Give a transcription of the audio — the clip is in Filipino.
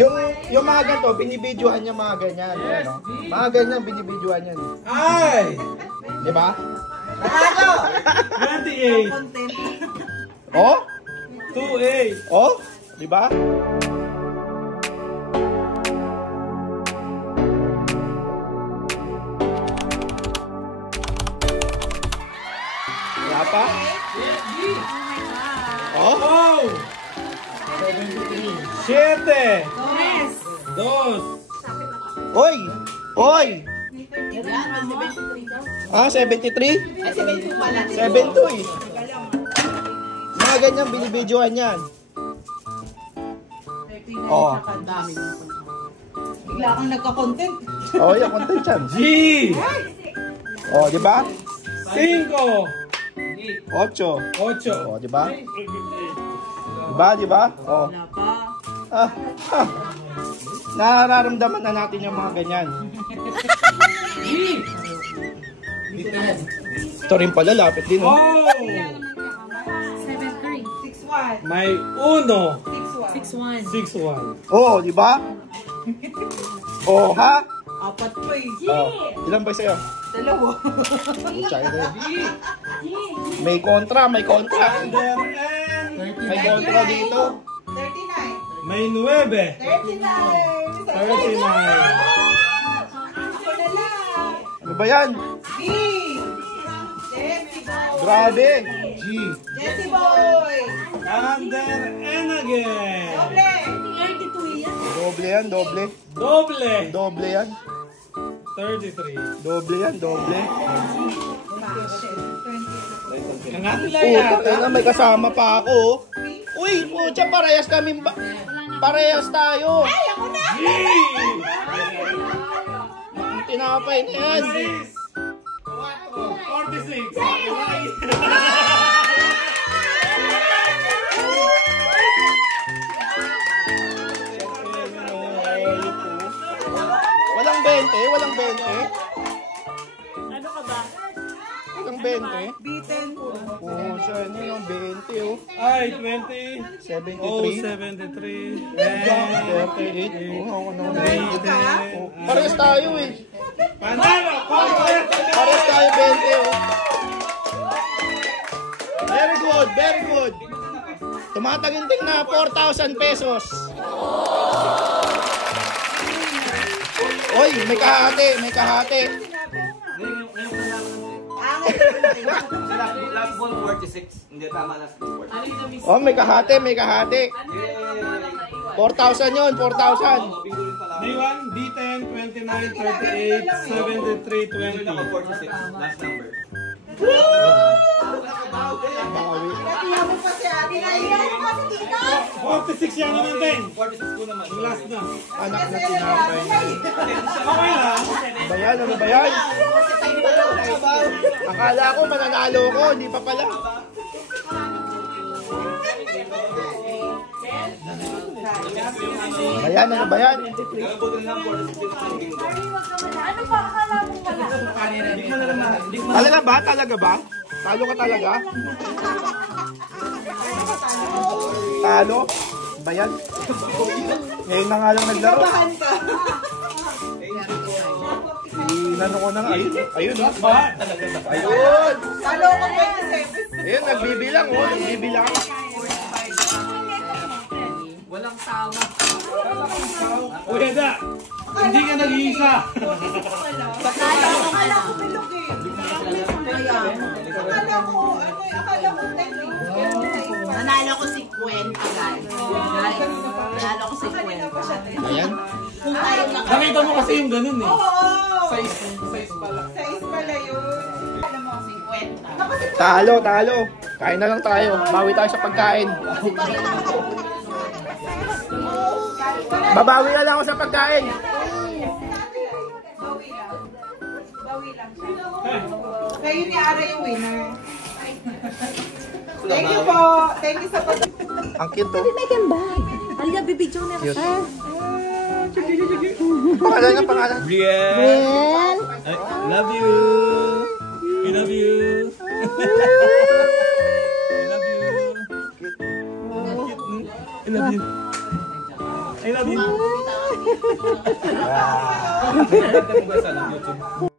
Yung mga ganito, binibidyohan niya mga ganyan. Yes, ano? G. Mga ganyan, binibidyohan niya. Ay! Di ba? 28. Oh? 28. Oh? Di ba? Wala pa? Yes, G. Oh? Oh! 7. Yes. 2. Oy! Oy! Ah, 73? 72 pala. 72 eh. Mga ganyan, binibidyohan yan. Oh. Bigla kang nagka-content. Oh, yung content yan. G. Oh, di ba? 5. 8. 8. Oh, di ba? Di ba, di ba? Oh. Wala pa. Ah, ah. Nararamdaman na natin yung mga ganyan. G. Ito rin pala, lapit din. Oh. Oh! 7-3. 6-1. May 1. 6-1. 6-1. 6-1. Oh, di ba? Oh, ha? Apat pa eh. Oh. Ilan ba sa'yo? Dalawa. May kontra, may kontra. Under N. May kontra dito. 39. May 9. 39. 39. Ako na lang. Ano ba yan? B. Jessie Boy. Grabe. G. Jessie Boy. Under N again. Doble. 32 yan. Doble yan, doble. Doble. Doble yan. 33. Doble yan, doble. Ang atin lang Oh, yata. tanga, may kasama pa ako. oh. Uy, pucha, parehas kami. Parehas tayo. Ay, ako na. G. Tinapay na yan. 46. Walang 20, walang 20. Ano ka ba? Walang 20. B10 po. Oh, siya ano yung 20 oh. Ay, 20. 73. Oh, 73. 38. Oh, ako naman 20. ka? Oh, parehas tayo eh. Panalo! Parehas tayo 20 oh. Very good, very good. Tumataginting na 4,000 pesos. Oy, may kahati, may kahati. Last ball 46. Hindi tama last ball 46. Oh, may kahati, may kahati. 4,000 yun, 4,000. May 1, D10, 29, 38, 73, 20. 46. Last number. Bawi. Kaya mo pa si ate. Kaya mo pa si tita. 46 yan naman din. 46 po naman. Yung last na. Anak na tinapay. Okay lang. Ba yan? Ano ba yan? Akala ko mananalo ko, hindi pa pala. Bayan, ano ba yan? Ano pa akala mo pala? Talaga ba? Talaga ba? Talo ka talaga? Talo? Bayan? Ngayon na nga lang naglaro. Bahan ka. Inano ko na nga. Ayun, ayun. Oh. Ba? Ayun. Talo ko 27. Ayun, nagbibilang. Oh, nagbibilang. Walang tawa. Kuya da, hindi ka nag-iisa. Akala ko bilog eh. Akala ko 10. Nanalo ko 50 guys. Nanalo ko 50. Ayan. Kung tayo lang Nakita mo kasi yung ganun eh. Oo. Size pala. Size pala yun. Alam mo, 50. Talo, talo. Kain na lang tayo. Bawi tayo sa pagkain. Babawi na lang ako sa pagkain. bawi lang. Bawi lang siya. Ngayon ni Ara yung winner. Thank you po. Thank you sa pag... Ang cute to. Megan ba? Halika, bibidyo na Cute. kita. Pangalan ng pangalan. Brielle. Well, I love you. We love you. I love you. I love you. I I love you. Ah. Ito mo ba sa YouTube?